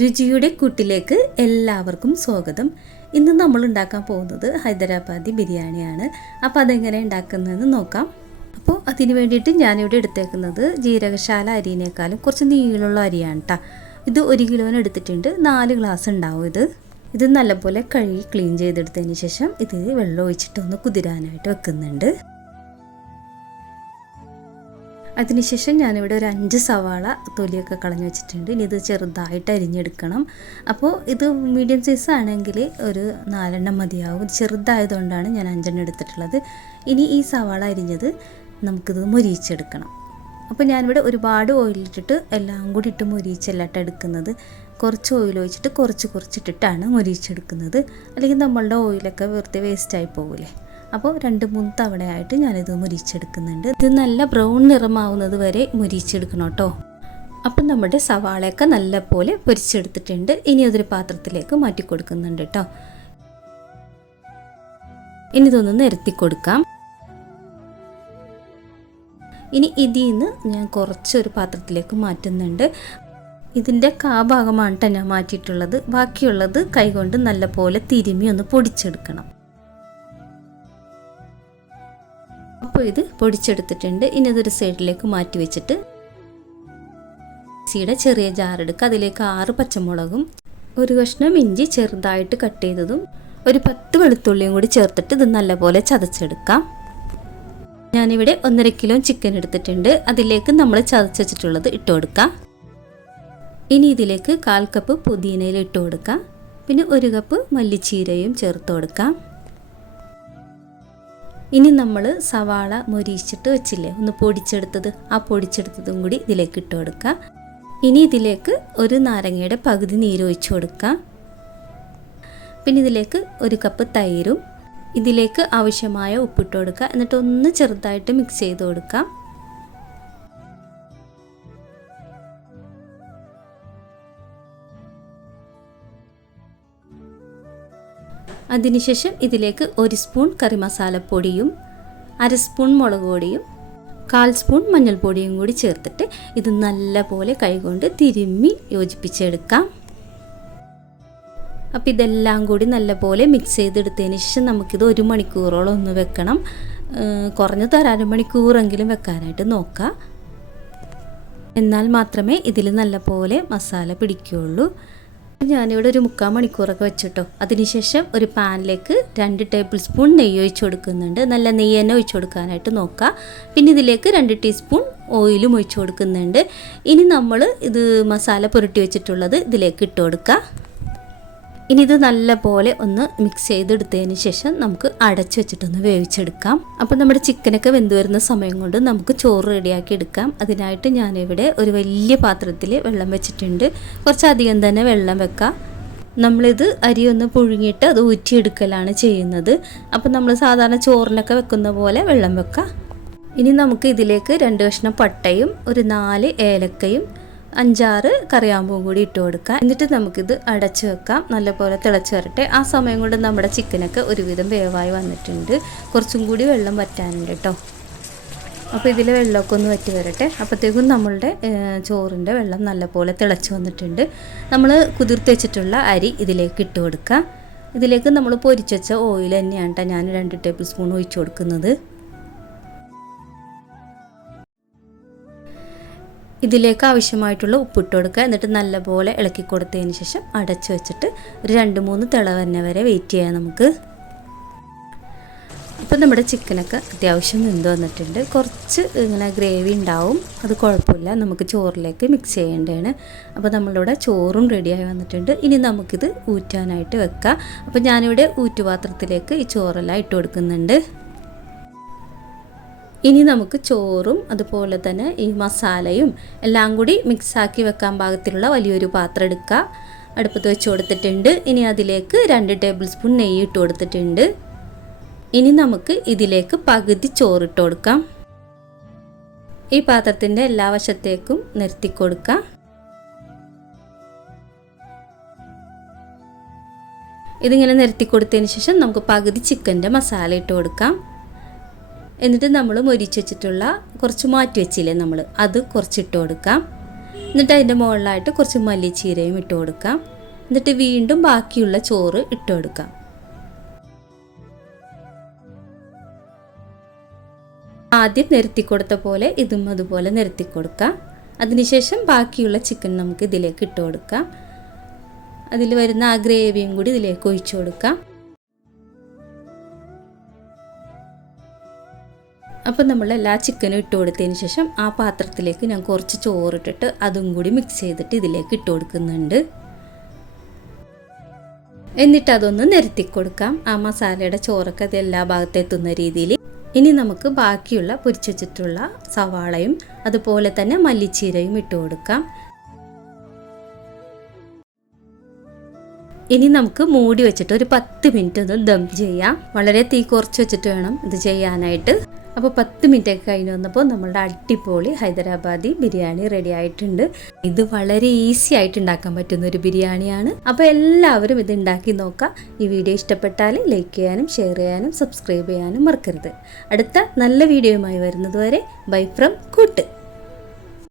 രുചിയുടെ കൂട്ടിലേക്ക് എല്ലാവർക്കും സ്വാഗതം. ഇന്ന് നമ്മൾ ഉണ്ടാക്കാൻ പോകുന്നത് ഹൈദരാബാദി ബിരിയാണിയാണ്. അപ്പോൾ അതെങ്ങനെ ഉണ്ടാക്കുന്നതെന്ന് നോക്കാം. അപ്പോൾ അതിന് വേണ്ടിയിട്ട് ഞാനിവിടെ എടുത്തേക്കുന്നത് ജീരകശാല അരിനേക്കാളും കുറച്ച് നീളമുള്ള അരിയാണ് കേട്ടോ ഇത് ഒരു കിലോന് എടുത്തിട്ടുണ്ട്. നാല് ഗ്ലാസ് ഉണ്ടാവും ഇത്. ഇത് നല്ലപോലെ കഴുകി ക്ലീൻ ചെയ്തെടുത്തതിന് ശേഷം ഇത് വെള്ളം ഒഴിച്ചിട്ടൊന്ന് കുതിരാനായിട്ട് വെക്കുന്നുണ്ട്. അതിനുശേഷം ഞാനിവിടെ ഒരു അഞ്ച് സവാള തൊലിയൊക്കെ കളഞ്ഞു വെച്ചിട്ടുണ്ട്. ഇനി ഇത് ചെറുതായിട്ട് അരിഞ്ഞെടുക്കണം. അപ്പോൾ ഇത് മീഡിയം സൈസ് ആണെങ്കിൽ ഒരു നാലെണ്ണം മതിയാവും. ചെറുതായതുകൊണ്ടാണ് ഞാൻ അഞ്ചെണ്ണം എടുത്തിട്ടുള്ളത്. ഇനി ഈ സവാള അരിഞ്ഞത് നമുക്കിത് മുരിയിച്ചെടുക്കണം. അപ്പോൾ ഞാനിവിടെ ഒരുപാട് ഓയിലിട്ടിട്ട് എല്ലാം കൂടി ഇട്ട് മുരിയിച്ചല്ലാട്ട് എടുക്കുന്നത്. കുറച്ച് ഓയിൽ ഒഴിച്ചിട്ട് കുറച്ച് കുറച്ചിട്ടിട്ടാണ് മുരിയിച്ചെടുക്കുന്നത്. അല്ലെങ്കിൽ നമ്മളുടെ ഓയിലൊക്കെ വെറുതെ വേസ്റ്റായി പോകില്ലേ അപ്പോൾ രണ്ട് മൂന്ന് തവണയായിട്ട് ഞാനിത് മുരിച്ചെടുക്കുന്നുണ്ട്. ഇത് നല്ല ബ്രൗൺ നിറമാവുന്നത് വരെ മുരിച്ചെടുക്കണം കേട്ടോ. അപ്പം നമ്മുടെ സവാളയൊക്കെ നല്ലപോലെ പൊരിച്ചെടുത്തിട്ടുണ്ട്. ഇനി അതൊരു പാത്രത്തിലേക്ക് മാറ്റി കൊടുക്കുന്നുണ്ട് കേട്ടോ. ഇനി ഇതൊന്ന് നിരത്തി കൊടുക്കാം. ഇനി ഇതിൽ നിന്ന് ഞാൻ കുറച്ചൊരു പാത്രത്തിലേക്ക് മാറ്റുന്നുണ്ട്. ഇതിന്റെ കാ ഭാഗമാണ് കേട്ടോ ഞാൻ മാറ്റിയിട്ടുള്ളത്. ബാക്കിയുള്ളത് കൈകൊണ്ട് നല്ലപോലെ തിരുമി ഒന്ന് പൊടിച്ചെടുക്കണം. അപ്പോൾ ഇത് പൊടിച്ചെടുത്തിട്ടുണ്ട്. ഇനി അതൊരു സൈഡിലേക്ക് മാറ്റി വെച്ചിട്ട് മിക്സിയുടെ ചെറിയ ജാറെടുക്കുക അതിലേക്ക് ആറ് പച്ചമുളകും ഒരു കഷ്ണം ഇഞ്ചി ചെറുതായിട്ട് കട്ട് ചെയ്തതും ഒരു പത്ത് വെളുത്തുള്ളിയും കൂടി ചേർത്തിട്ട് ഇത് നല്ലപോലെ ചതച്ചെടുക്കാം. ഞാനിവിടെ ഒന്നര കിലോ ചിക്കൻ എടുത്തിട്ടുണ്ട്. അതിലേക്ക് നമ്മൾ ചതച്ച് വെച്ചിട്ടുള്ളത് ഇട്ട് കൊടുക്കാം. ഇനി ഇതിലേക്ക് കാൽ കപ്പ് പുതിനയിൽ ഇട്ട് കൊടുക്കാം. പിന്നെ ഒരു കപ്പ് മല്ലിച്ചീരയും ചേർത്ത് കൊടുക്കാം. ഇനി നമ്മൾ സവാള മൊരിച്ചിട്ട് വെച്ചില്ലേ? ഒന്ന് പൊടിച്ചെടുത്തത്. ആ പൊടിച്ചെടുത്തതും കൂടി ഇതിലേക്ക് ഇട്ട് കൊടുക്കുക ഇനി ഇതിലേക്ക് ഒരു നാരങ്ങയുടെ പകുതി നീര് ഒഴിച്ചു കൊടുക്കുക പിന്നെ ഇതിലേക്ക് ഒരു കപ്പ് തൈരും ഇതിലേക്ക് ആവശ്യമായ ഉപ്പിട്ട് കൊടുക്കുക എന്നിട്ട് ഒന്ന് ചെറുതായിട്ട് മിക്സ് ചെയ്ത് കൊടുക്കാം. അതിനുശേഷം ഇതിലേക്ക് ഒരു സ്പൂൺ കറി മസാലപ്പൊടിയും അര സ്പൂൺ മുളക് പൊടിയും കാൽ സ്പൂൺ മഞ്ഞൾപ്പൊടിയും കൂടി ചേർത്തിട്ട് ഇത് നല്ലപോലെ കൈകൊണ്ട് തിരുമ്മി യോജിപ്പിച്ചെടുക്കാം. അപ്പോൾ ഇതെല്ലാം കൂടി നല്ലപോലെ മിക്സ് ചെയ്തെടുത്തതിന് ശേഷം നമുക്കിത് ഒരു മണിക്കൂറോളം ഒന്ന് വെക്കണം. കുറഞ്ഞത് ഒരു അരമണിക്കൂറെങ്കിലും വെക്കാനായിട്ട് നോക്കാം. എന്നാൽ മാത്രമേ ഇതിൽ നല്ലപോലെ മസാല പിടിക്കുകയുള്ളൂ. ഞാനിവിടെ ഒരു മുക്കാൽ മണിക്കൂറൊക്കെ വെച്ചിട്ടോ. അതിനുശേഷം ഒരു പാനിലേക്ക് രണ്ട് ടേബിൾ സ്പൂൺ നെയ്യ് ഒഴിച്ചു കൊടുക്കുന്നുണ്ട്. നല്ല നെയ്യ് തന്നെ ഒഴിച്ചു കൊടുക്കാനായിട്ട് നോക്കുക പിന്നെ ഇതിലേക്ക് രണ്ട് ടീസ്പൂൺ ഓയിലും ഒഴിച്ചു കൊടുക്കുന്നുണ്ട്. ഇനി നമ്മൾ ഇത് മസാല പുരട്ടി വെച്ചിട്ടുള്ളത് ഇതിലേക്ക് ഇട്ട് കൊടുക്കുക ഇനി ഇത് നല്ലപോലെ ഒന്ന് മിക്സ് ചെയ്തെടുത്തതിന് ശേഷം നമുക്ക് അടച്ചു വെച്ചിട്ടൊന്ന് വേവിച്ചെടുക്കാം. അപ്പോൾ നമ്മുടെ ചിക്കനൊക്കെ വെന്ത് വരുന്ന സമയം കൊണ്ട് നമുക്ക് ചോറ് റെഡിയാക്കി എടുക്കാം. അതിനായിട്ട് ഞാനിവിടെ ഒരു വലിയ പാത്രത്തിൽ വെള്ളം വെച്ചിട്ടുണ്ട്. കുറച്ചധികം തന്നെ വെള്ളം വെക്കാം. നമ്മളിത് അരി ഒന്ന് പുഴുങ്ങിയിട്ട് അത് ഊറ്റിയെടുക്കലാണ് ചെയ്യുന്നത്. അപ്പോൾ നമ്മൾ സാധാരണ ചോറിനൊക്കെ വെക്കുന്ന പോലെ വെള്ളം വെക്കാം. ഇനി നമുക്ക് ഇതിലേക്ക് രണ്ട് കഷ്ണം പട്ടയും ഒരു നാല് ഏലക്കയും അഞ്ചാറ് കറിയാമ്പും കൂടി ഇട്ട് കൊടുക്കാം. എന്നിട്ട് നമുക്കിത് അടച്ചു വെക്കാം. നല്ലപോലെ തിളച്ച് വരട്ടെ. ആ സമയം കൊണ്ട് നമ്മുടെ ചിക്കനൊക്കെ ഒരുവിധം വേവായി വന്നിട്ടുണ്ട്. കുറച്ചും കൂടി വെള്ളം വറ്റാനുണ്ട് കേട്ടോ അപ്പോൾ ഇതിൽ വെള്ളമൊക്കെ ഒന്ന് വറ്റി വരട്ടെ. അപ്പോഴത്തേക്കും നമ്മളുടെ ചോറിന്റെ വെള്ളം നല്ലപോലെ തിളച്ച് വന്നിട്ടുണ്ട്. നമ്മൾ കുതിർത്ത് വെച്ചിട്ടുള്ള അരി ഇതിലേക്ക് ഇട്ട് കൊടുക്കാം. ഇതിലേക്ക് നമ്മൾ പൊരിച്ചുവെച്ച ഓയിൽ തന്നെയാണ് കേട്ടോ ഞാൻ രണ്ട് ടേബിൾ സ്പൂൺ ഒഴിച്ചു കൊടുക്കുന്നത്. ഇതിലേക്ക് ആവശ്യമായിട്ടുള്ള ഉപ്പിട്ട് കൊടുക്കുക. എന്നിട്ട് നല്ലപോലെ ഇളക്കി കൊടുത്തതിന് ശേഷം അടച്ചു വെച്ചിട്ട് ഒരു രണ്ട് മൂന്ന് തിള തന്നെ വരെ വെയിറ്റ് ചെയ്യാം നമുക്ക്. അപ്പം നമ്മുടെ ചിക്കനൊക്കെ അത്യാവശ്യം വെന്ത് വന്നിട്ടുണ്ട്. കുറച്ച് ഇങ്ങനെ ഗ്രേവി ഉണ്ടാവും. അത് കുഴപ്പമില്ല. നമുക്ക് ചോറിലേക്ക് മിക്സ് ചെയ്യേണ്ടതാണ്. അപ്പോൾ നമ്മളിവിടെ ചോറും റെഡിയായി വന്നിട്ടുണ്ട്. ഇനി നമുക്കിത് ഊറ്റാനായിട്ട് വെക്കാം. അപ്പോൾ ഞാനിവിടെ ഊറ്റുപാത്രത്തിലേക്ക് ഈ ചോറെല്ലാം ഇട്ട് കൊടുക്കുന്നുണ്ട്. ഇനി നമുക്ക് ചോറും അതുപോലെ തന്നെ ഈ മസാലയും എല്ലാം കൂടി മിക്സാക്കി വെക്കാൻ പാകത്തിലുള്ള വലിയൊരു പാത്രം എടുക്കുക അടുപ്പത്ത് വെച്ച് കൊടുത്തിട്ടുണ്ട്. ഇനി അതിലേക്ക് രണ്ട് ടേബിൾ സ്പൂൺ നെയ്യ് ഇട്ട് കൊടുത്തിട്ടുണ്ട്. ഇനി നമുക്ക് ഇതിലേക്ക് പകുതി ചോറിട്ട് കൊടുക്കാം. ഈ പാത്രത്തിന്റെ എല്ലാ വശത്തേക്കും നിരത്തി കൊടുക്കാം. ഇതിങ്ങനെ നിരത്തി കൊടുത്തതിന് ശേഷം നമുക്ക് പകുതി ചിക്കന്റെ മസാല ഇട്ട് കൊടുക്കാം. എന്നിട്ട് നമ്മൾ മൊരിച്ച് വെച്ചിട്ടുള്ള കുറച്ച് മാറ്റി വെച്ചില്ലേ നമ്മൾ? അത് കുറച്ചിട്ട് കൊടുക്കാം. എന്നിട്ട് അതിന്റെ മുകളിലായിട്ട് കുറച്ച് മല്ലിച്ചീരയും ഇട്ട് കൊടുക്കാം. എന്നിട്ട് വീണ്ടും ബാക്കിയുള്ള ചോറ് ഇട്ട് കൊടുക്കാം. ആദ്യം നിരത്തി കൊടുത്ത പോലെ ഇതും അതുപോലെ നിരത്തി കൊടുക്കാം. അതിനുശേഷം ബാക്കിയുള്ള ചിക്കൻ നമുക്ക് ഇതിലേക്ക് ഇട്ട് കൊടുക്കാം. അതിൽ വരുന്ന ആ ഗ്രേവിയും കൂടി ഇതിലേക്ക് ഒഴിച്ചു കൊടുക്കാം. അപ്പോൾ നമ്മൾ എല്ലാ ചിക്കനും ഇട്ട് കൊടുത്തതിന് ശേഷം ആ പാത്രത്തിലേക്ക് ഞാൻ കുറച്ച് ചോറിട്ടിട്ട് അതും കൂടി മിക്സ് ചെയ്തിട്ട് ഇതിലേക്ക് ഇട്ട് കൊടുക്കുന്നുണ്ട്. എന്നിട്ട് അതൊന്ന് നിരത്തി കൊടുക്കാം. ആ മസാലയുടെ ചോറൊക്കെ അത് എല്ലാ ഭാഗത്തെത്തുന്ന രീതിയിൽ. ഇനി നമുക്ക് ബാക്കിയുള്ള പൊരിച്ചു വെച്ചിട്ടുള്ള സവാളയും അതുപോലെ തന്നെ മല്ലിച്ചീരയും ഇട്ട് കൊടുക്കാം. ഇനി നമുക്ക് മൂടി വെച്ചിട്ട് ഒരു പത്ത് മിനിറ്റ് ഒന്ന് ദം ചെയ്യാം. വളരെ തീ കുറച്ച് വെച്ചിട്ട് വേണം ഇത് ചെയ്യാനായിട്ട്. അപ്പോൾ പത്ത് മിനിറ്റ് ഒക്കെ കഴിഞ്ഞ് വന്നപ്പോൾ നമ്മളുടെ അടിപൊളി ഹൈദരാബാദി ബിരിയാണി റെഡി ആയിട്ടുണ്ട്. ഇത് വളരെ ഈസി ആയിട്ട് ഉണ്ടാക്കാൻ പറ്റുന്ന ഒരു ബിരിയാണിയാണ്. അപ്പോൾ എല്ലാവരും ഇത് ഉണ്ടാക്കി നോക്കാം. ഈ വീഡിയോ ഇഷ്ടപ്പെട്ടാൽ ലൈക്ക് ചെയ്യാനും ഷെയർ ചെയ്യാനും സബ്സ്ക്രൈബ് ചെയ്യാനും മറക്കരുത്. അടുത്ത നല്ല വീഡിയോയുമായി വരുന്നതുവരെ ബൈ ഫ്രം കൂട്ട്